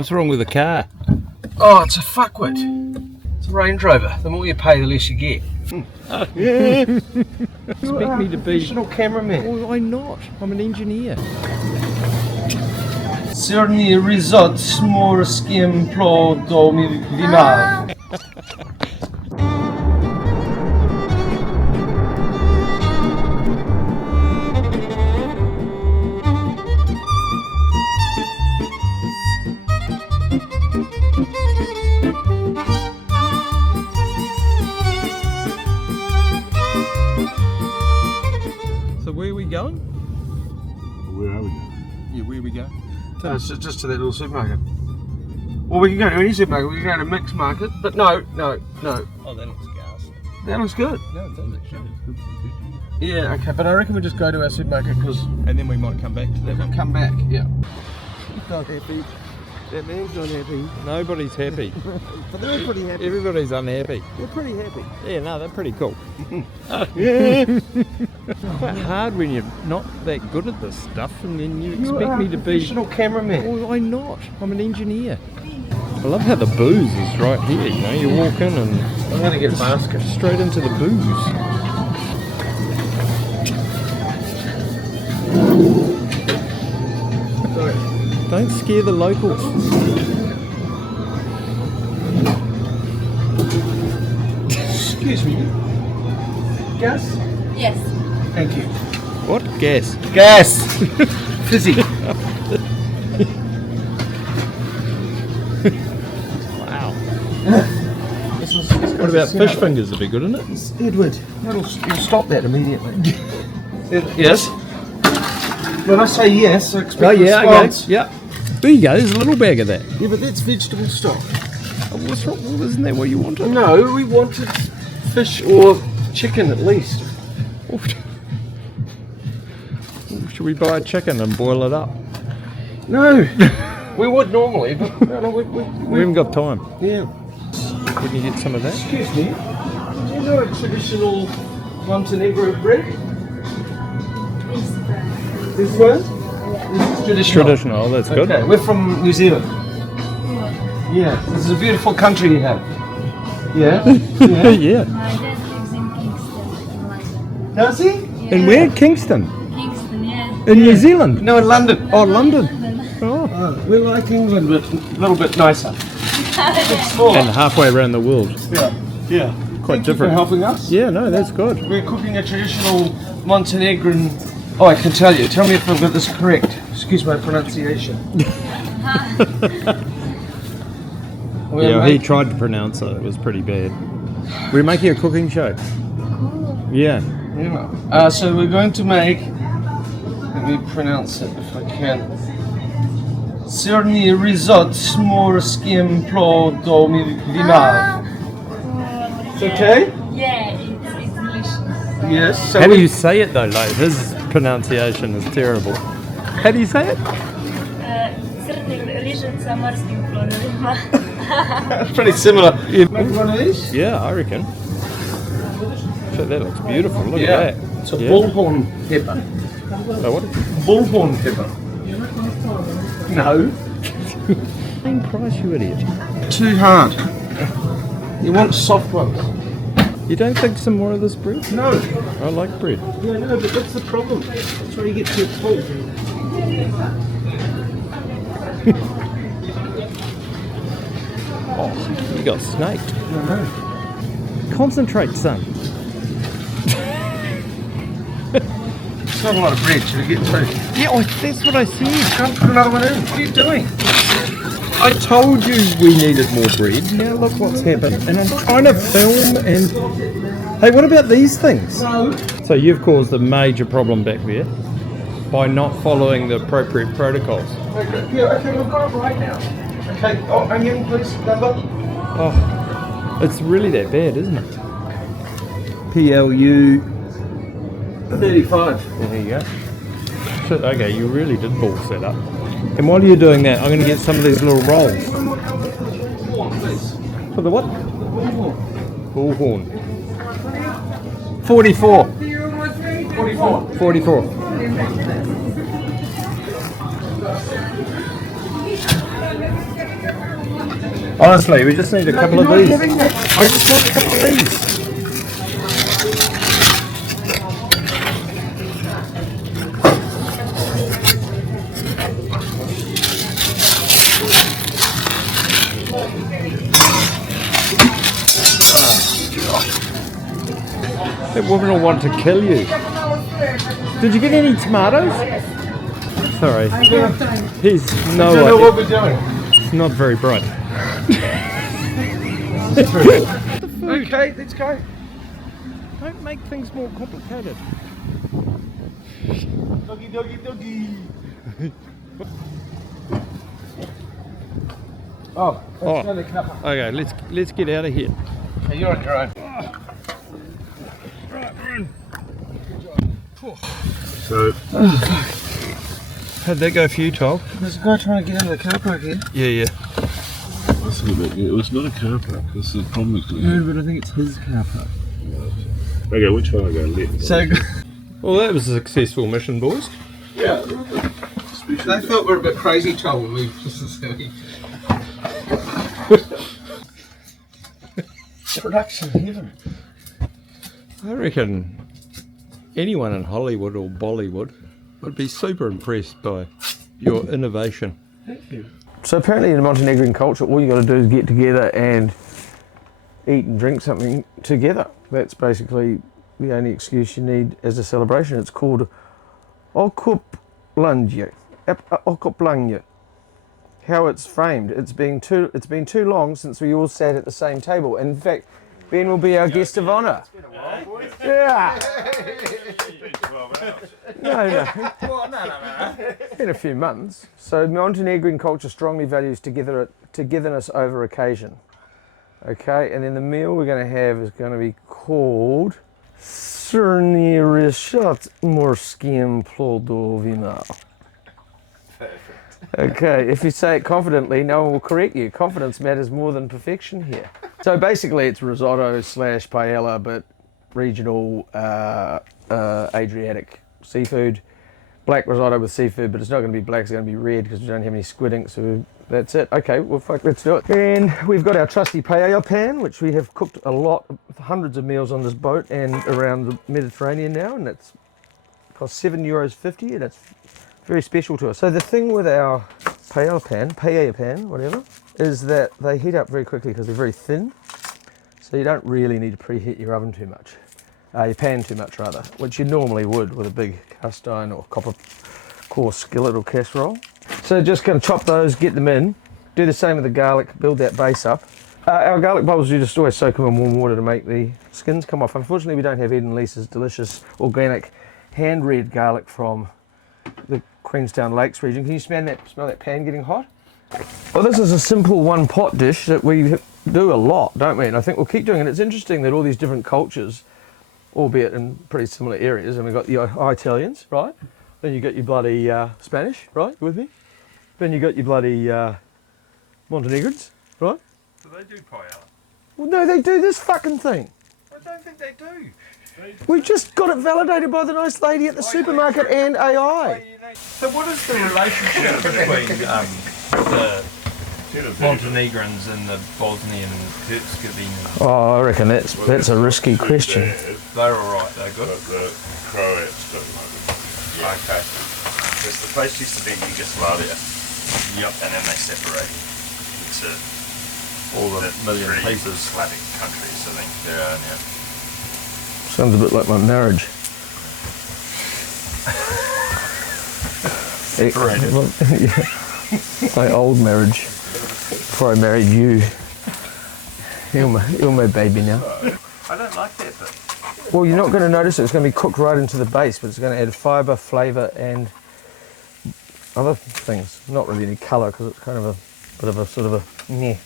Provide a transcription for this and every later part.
What's wrong with the car? Oh, it's a fuckwit. It's a Range Rover. The more you pay, the less you get. Expect me to be... professional cameraman. Oh, I'm not. I'm an engineer. Certainly Rizhot more skim pro do mi vima. So where are we going? Where are we going? Yeah, where are we going? So just to that little supermarket. Well, we can go to any supermarket. We can go to Mixed Market, but no. Oh, that looks gas. That looks good. No, it does actually. Yeah, okay, but I reckon we just go to our supermarket because And then we might come back to that one. come back. Yeah. Not happy. That man's not happy. Nobody's happy. But they're pretty happy. Everybody's unhappy. They're pretty happy. Yeah, no, they're pretty cool. It's quite hard when you're not that good at this stuff and then you expect me to be... professional cameraman. Oh, I'm not. I'm an engineer. I love how the booze is right here, you know. You walk in and I'm going to get a basket. straight into the booze. Don't scare the locals. Excuse me. Gas? Yes. Thank you. What? Gas? Gas! Fizzy. Wow. What about fish fingers? Would be good, isn't it? Edward, you'll stop that immediately. Yes? When I say yes, I expect a response. okay. Yeah. There you go, there's a little bag of that. Yeah, but that's vegetable stock. Oh, what's wrong? Well, isn't that what you wanted? No, we wanted fish or chicken at least. Should we buy a chicken and boil it up? No, we would normally, but no, We haven't got time. yeah. Can you get some of that? Excuse me, do you know a traditional Montenegro bread? This one? This is traditional. Traditional, oh, that's good. Okay, we're from New Zealand. Yeah, this is a beautiful country you have. Yeah? Yeah. Yeah. My dad lives in Kingston, in London. Does he? And where? Kingston? Kingston, yeah. In New Zealand? No, in London. Oh, London. Oh. Oh, we're like England, but a little bit nicer. It's smaller. And halfway around the world. Yeah. Yeah. Quite Thank you for different. helping us. Yeah, no, that's good. We're cooking a traditional Montenegrin. Oh, I can tell you. Tell me if I've got this correct. Excuse my pronunciation. Yeah, he tried to pronounce it. It was pretty bad. We're making a cooking show. Yeah. Yeah. So we're going to make. Let me pronounce it if I can. Certainly Rizhot more skim pro do mi vima. It's okay? Yeah, it's delicious. Yes. So How do you say it though? Like his pronunciation is terrible. How do you say it? Rizhot sa morskim plodovima. That's pretty similar. Make one of these? Yeah, I reckon. So that looks beautiful. Look Yeah. at that. It's a Yeah. bullhorn pepper. Oh, what? Bullhorn pepper. No. Same price, you idiot. Too hard. You want soft ones. You don't think some more of this bread? No. I like bread. Yeah, no, but that's the problem. That's where you get too full. Oh, you got snaked. Concentrate, son. It's not a lot of bread. Should we get through? Yeah, oh, that's what I said. Can't put another one in. What are you doing? I told you we needed more bread. Now look what's happened. And I'm trying to film and... Hey, what about these things? No. So you've caused a major problem back there by not following the appropriate protocols. Okay, yeah, okay, we've got it right now. Okay, oh, onion, please, number. Oh, it's really that bad, isn't it? PLU... 35. There you go. So, okay, you really did balls that up. And while you're doing that, I'm going to get some of these little rolls. Please. For the what? Bullhorn. Bullhorn. 44. 44. 44. Honestly, we just need a couple of these. I just want a couple of these. That woman will want to kill you. Did you get any tomatoes? Sorry. He's I don't know what we're doing. It's not very bright. Okay, let's go. Don't make things more complicated. Doggy, doggy, doggy. Oh, let's go to the cuppa. Okay, let's get out of here. Hey, you're on your own. So, How'd that go for you, Tole? There's a guy trying to get into the car park here. Yeah. it was not a car park. That's the problem. No, but I think it's his car park. Okay, which one I go left? So, Well, that was a successful mission, boys. yeah. they thought we were a bit crazy, Tom, when we production heaven. I reckon anyone in Hollywood or Bollywood would be super impressed by your innovation. Thank you. So apparently in Montenegrin culture, all you got to do is get together and eat and drink something together. That's basically the only excuse you need as a celebration. It's called Okuplanje. Okuplanje. How it's framed. It's been too long since we all sat at the same table. In fact, Ben will be our guest of honour. Yeah. No. It's been a few months. So Montenegrin culture strongly values togetherness over occasion. Okay, and then the meal we're going to have is going to be called Rizhot morskim plodovina. Okay, if you say it confidently, no one will correct you. Confidence matters more than perfection here. So basically it's risotto / paella, but regional Adriatic seafood. Black risotto with seafood, but it's not going to be black, it's going to be red because we don't have any squid ink, so that's it. Okay, well fuck, let's do it. And we've got our trusty paella pan, which we have cooked a lot, hundreds of meals on this boat and around the Mediterranean now, and it's cost €7.50, and it's very special to us. So the thing with our paella pan, whatever, is that they heat up very quickly because they're very thin. So you don't really need to preheat your oven too much, your pan too much rather, which you normally would with a big cast iron or copper core skillet or casserole. So just going to chop those, get them in, do the same with the garlic, build that base up. Our garlic bulbs, you just always soak them in warm water to make the skins come off. Unfortunately, we don't have Ed and Lisa's delicious organic hand-reared garlic from the Queenstown Lakes region. Can you smell that pan getting hot? Well, this is a simple one-pot dish that we do a lot, don't we? And I think we'll keep doing it. It's interesting that all these different cultures, albeit in pretty similar areas, and we've got the Italians, right? Then you got your bloody Spanish, right? You with me? Then you got your bloody Montenegrins, right? Do they do paella? Well, no, they do this fucking thing. I don't think they do. We just got it validated by the nice lady at the supermarket and AI. So what is the relationship between the Montenegrins and the Bosnian Herzegovinians? Oh, I reckon that's a risky question. They're alright, they're good. But the Croats don't like it. Okay. Because the place used to be Yugoslavia. Yep. And then they separated into All the million three pieces. Slavic countries, I think. Yeah. Sounds a bit like my marriage. Separated. Yeah. My old marriage. Before I married you. You're my baby now. I don't like that bit. Well, you're not going to notice it. It's going to be cooked right into the base, but it's going to add fibre, flavour and other things. Not really any colour because it's kind of a bit of a sort of a meh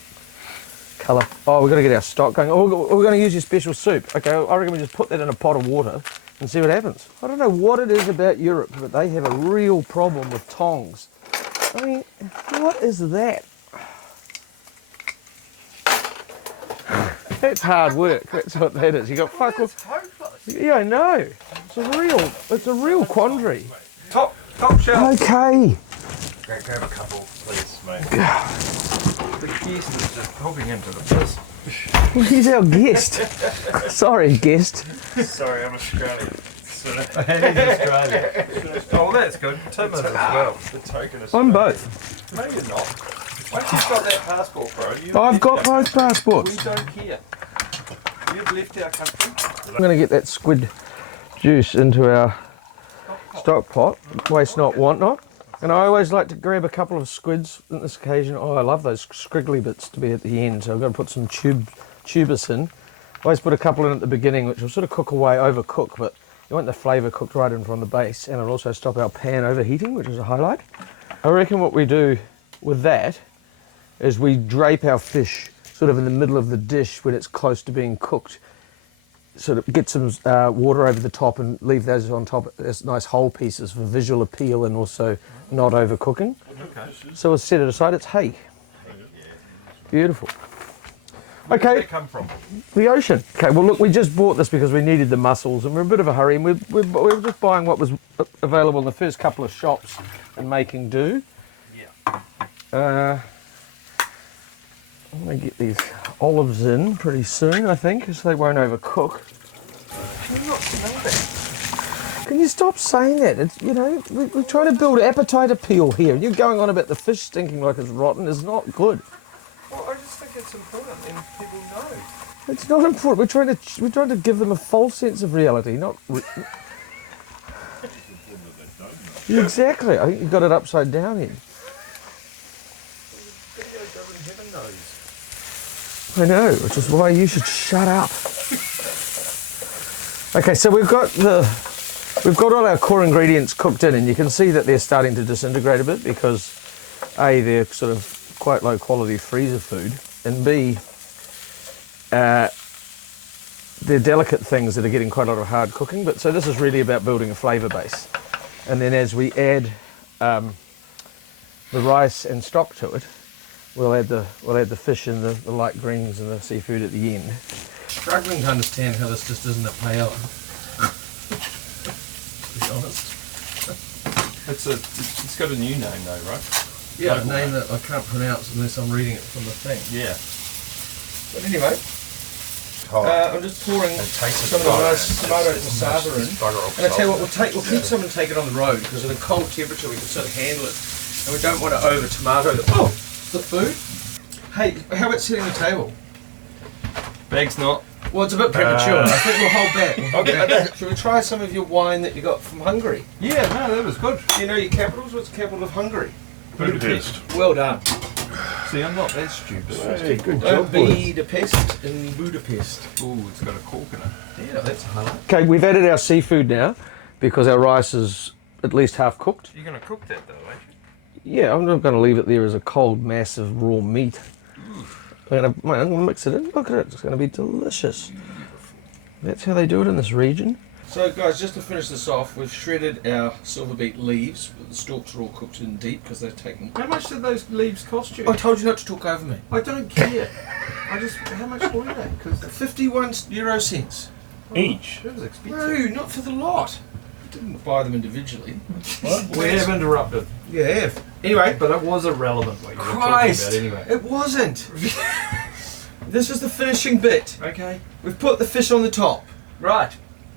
colour. Oh, we've got to get our stock going. Oh, we're going to use your special soup. Okay, I reckon we just put that in a pot of water and see what happens. I don't know what it is about Europe, but they have a real problem with tongs. I mean, what is that? That's hard work. That's what that is. You got fuck all. Yeah, I know. It's a real quandary. Top shelf. Okay. Grab a couple, please, mate. guest is just popping into the piss. He's our guest. Sorry, guest. Sorry, I'm Australian. So, Australia. oh, well, that's good. Tim is as well. The token is. I'm both. No, you're not. Once you've got that passport, bro, I've got both passports. We don't care. You've left our country. I'm going to get that squid juice into our stock pot. Waste not, want not. And I always like to grab a couple of squids on this occasion. Oh, I love those scriggly bits to be at the end, so I've got to put some tubus in. I always put a couple in at the beginning, which will sort of cook away, overcook, but you want the flavour cooked right in from the base, and it'll also stop our pan overheating, which is a highlight. I reckon what we do with that is we drape our fish sort of in the middle of the dish when it's close to being cooked. Sort of get some water over the top and leave those on top as nice whole pieces for visual appeal and also not overcooking. Okay. So we'll set it aside. It's hake. Beautiful. Where Okay, did that come from? the ocean. Okay, well look, we just bought this because we needed the mussels and we're in a bit of a hurry and we're just buying what was available in the first couple of shops and making do. Yeah. I'm going to get these olives in pretty soon, I think, so they won't overcook. Can you stop saying that? It's, you know, we're trying to build appetite appeal here. You're going on about the fish stinking like it's rotten is not good. Well, I just think it's important and people know. It's not important. We're trying to give them a false sense of reality, not. Exactly. I think you got it upside down here. I know, which is why you should shut up. Okay, so we've got all our core ingredients cooked in, and you can see that they're starting to disintegrate a bit because A, they're sort of quite low quality freezer food, and B, they're delicate things that are getting quite a lot of hard cooking. But so this is really about building a flavour base, and then as we add the rice and stock to it, we'll add the fish and the light greens and the seafood at the end. Struggling to understand how this just isn't a paella. To be honest. It's got a new name though, right? Yeah, a name that I can't pronounce unless I'm reading it from the thing. Yeah. But anyway, I'm just pouring some of the nice tomato cassava in. And I tell you what, we'll keep some and take it on the road because at a cold temperature we can sort of handle it. And we don't want to over tomato the food. Hey, how about setting the table? Bag's not. Well, it's a bit premature. I think we'll hold back. Should we try some of your wine that you got from Hungary? Yeah, no, that was good. Do you know your capitals? What's the capital of Hungary? Budapest. Well done. See, I'm not that stupid. Hey, good job, Budapest in Budapest. Ooh, it's got a cork in it. Yeah, that's a highlight. Okay, we've added our seafood now because our rice is at least half cooked. You're going to cook that though, ain't you? Yeah, I'm not going to leave it there as a cold mass of raw meat. I'm going to mix it in. Look at it, it's going to be delicious. That's how they do it in this region. So guys, just to finish this off, we've shredded our silver beet leaves. The stalks are all cooked in deep because they've taken... How much did those leaves cost you? I told you not to talk over me. I don't care. How much were they? Because 51 euro cents. each. That was expensive. No, not for the lot. I didn't buy them individually. We have interrupted. You have. Anyway, But it was irrelevant what you were Christ, talking about anyway. it wasn't. This was the finishing bit. Okay. We've put the fish on the top. Right.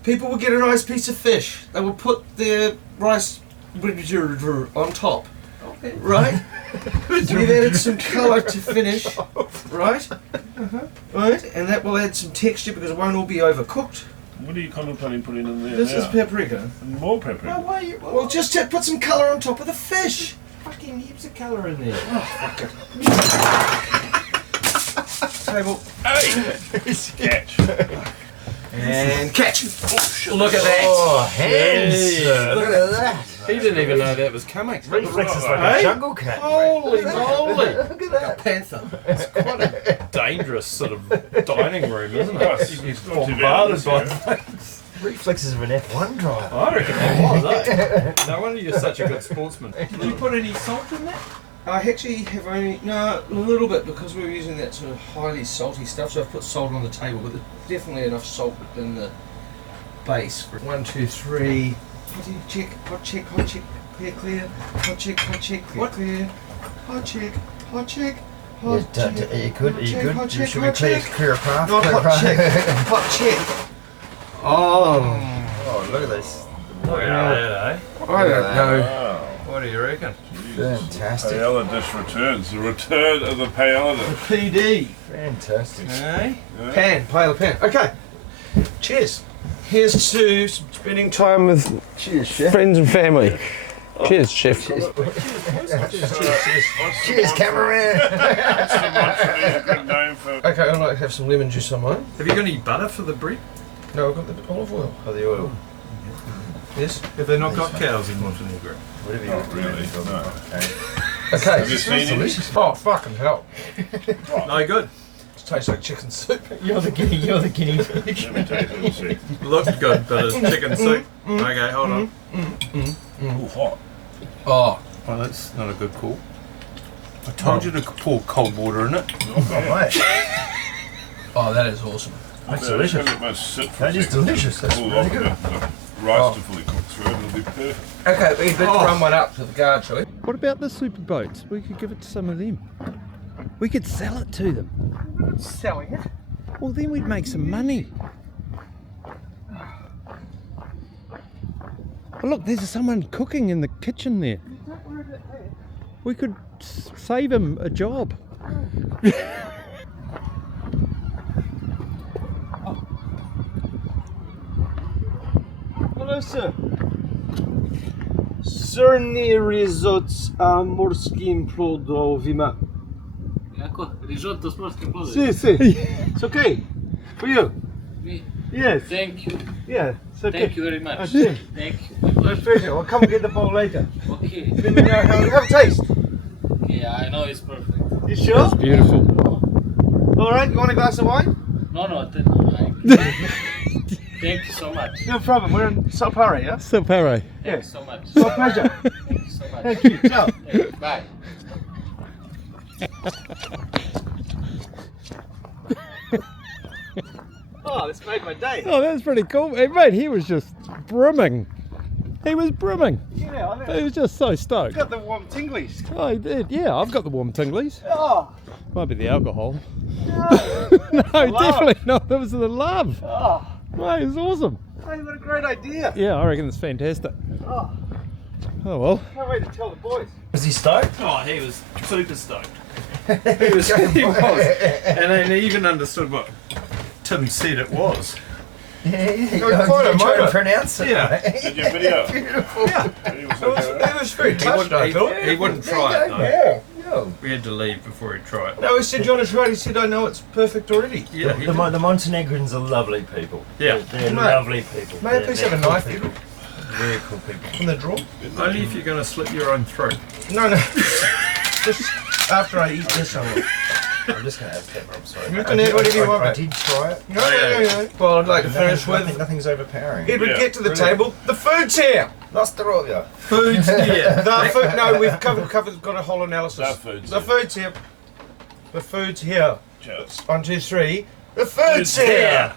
People will get a nice piece of fish. They will put their rice on top. Okay. Right? We've added some colour to finish. Right? Right? And that will add some texture because it won't all be overcooked. What are you contemplating putting in there This now? is paprika. More paprika. Why are you... Well, just to put some colour on top of the fish. fucking heaps of colour in there. Table. Catch. And catch. Look at that. Oh, hands! Yeah. Look at that. He didn't even know that was coming. Reflexes like Hey? a jungle cat. Holy moly. Look at that. Panther. It's quite a dangerous sort of dining room, isn't it? You get Not too bombarded bad, by... Reflexes of an F1 driver. I reckon it was, eh? No wonder you're such a good sportsman. Did you put any salt in that? I actually have only, no, a little bit because we were using that sort of highly salty stuff, so I've put salt on the table, but there's definitely enough salt in the base. 1, 2, 3. Hot check, hot check, hot check, clear, clear. Hot check, clear, What? clear. Hot check, Yeah, are you good? Are you good? Should we clear a path? No, Clear a hot path? check. Hot check. Oh, Oh, look at this. Look at that, eh? I don't know. Wow. What do you reckon? Fantastic. Paella dish returns. The return of the paella dish. PD. Fantastic. Eh? Yeah. Pan. Okay. Cheers. Here's to spending time with Cheers, chef. friends and family. Cheers, chef. Cheers, cameraman. What's the Montenegrin name for? Okay, I'd like to have some lemon juice on mine. Have you got any butter for the bread? No, I've got the olive oil. Oh, the oil. Yes. Have they not got cows in Montenegro? Whatever you Not really, no. Okay. Have you seen any? Oh, fucking hell. No good. It tastes like chicken soup. You're the guinea Let me taste it and see. Looked good, but it's chicken soup. Okay, hold on. Ooh, hot. Oh. Well, that's not a good call. I told you to pour cold water in it. Oh, mate. Oh, that is awesome. That's Yeah, delicious. It must sit for That a is second. delicious. That's Cool really off good. The rice to fully cook through it. It'll be perfect. Okay, we did run one up to the guard, shall we? What about the super boats? We could give it to some of them. We could sell it to them. Selling it? Well, then we'd make some money. Oh, look, there's someone cooking in the kitchen there. We could save him a job. Hello, sir. Srni Rizhot morskim plodovima. Jako? Rizhot s morskim plodovima? Si, si. It's okay. For you. Me? Yes. Thank you. Yeah, it's okay. Thank you very much. Okay. Thank you. My pleasure. We'll come and get the bowl later. Okay. Let me know how. Have a taste. Yeah, I know it's perfect. You sure? Beautiful. All right. You want a glass of wine? No, thank you so much. No problem. We're in Salpare, yeah? Salpare. Thank you so much. It's my pleasure. Thank you so much. Thank you. Ciao. Bye. Oh, this made my day. Oh, that's pretty cool. Hey, mate, he was just brimming. He was brimming. Yeah, I He know. was just so stoked. Got the warm tinglies. Oh, he did. Yeah, I've got the warm tinglies. Oh, Might be the alcohol. no. No, love. definitely not. That was the love. Oh, Mate, it was awesome. hey, what a great idea. Yeah, I reckon it's fantastic. Oh, Oh, well. can't wait to tell the boys. Was he stoked? Oh, he was super stoked. He was. And then he even understood what Tim said it was. Yeah, yeah. quite a You trying to moment. pronounce it. Yeah. mate. Did your video? Beautiful. Yeah. He was It was, okay. it was very He touched, I thought. wouldn't, he wouldn't try it though. Yeah. Yeah. We had to leave before he tried it. No, he said, John is right. He said, I know it's perfect already. Yeah, he The did. Montenegrins are lovely people. Yeah. They're Mate. lovely people. May I please have a cool knife, people. Very cool people. In the drawer? Only if you're going to slit your own throat. No, no. Just after I eat this, I will. I'm just going to have pepper, I'm sorry. You can eat whatever you want, I mate. did try it. No, no, no, no. Well, I'd like to finish with... Nothing's overpowering. Edward, Yeah. get to the Brilliant. table. The food's here. Nostrovia. Food's here. The food, no, we've covered, got a whole analysis. The food's The here. food's here. The food's here. Cheers. 1, 2, 3. The food's here.